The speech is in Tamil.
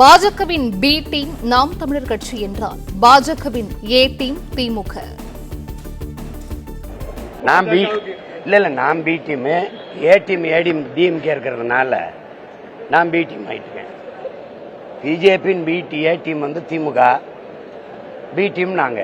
பாஜகவின் பி டீம் நாம் தமிழர் கட்சி என்றால் பாஜகவின் ஏ டீம் திமுக. நான் B team, A team DMK இருக்கிறதுனால நான் பி டீம் ஆயிட்டுருக்கேன். பிஜேபியின் ஏ டீம் வந்து திமுக, பி டீம் நாங்க.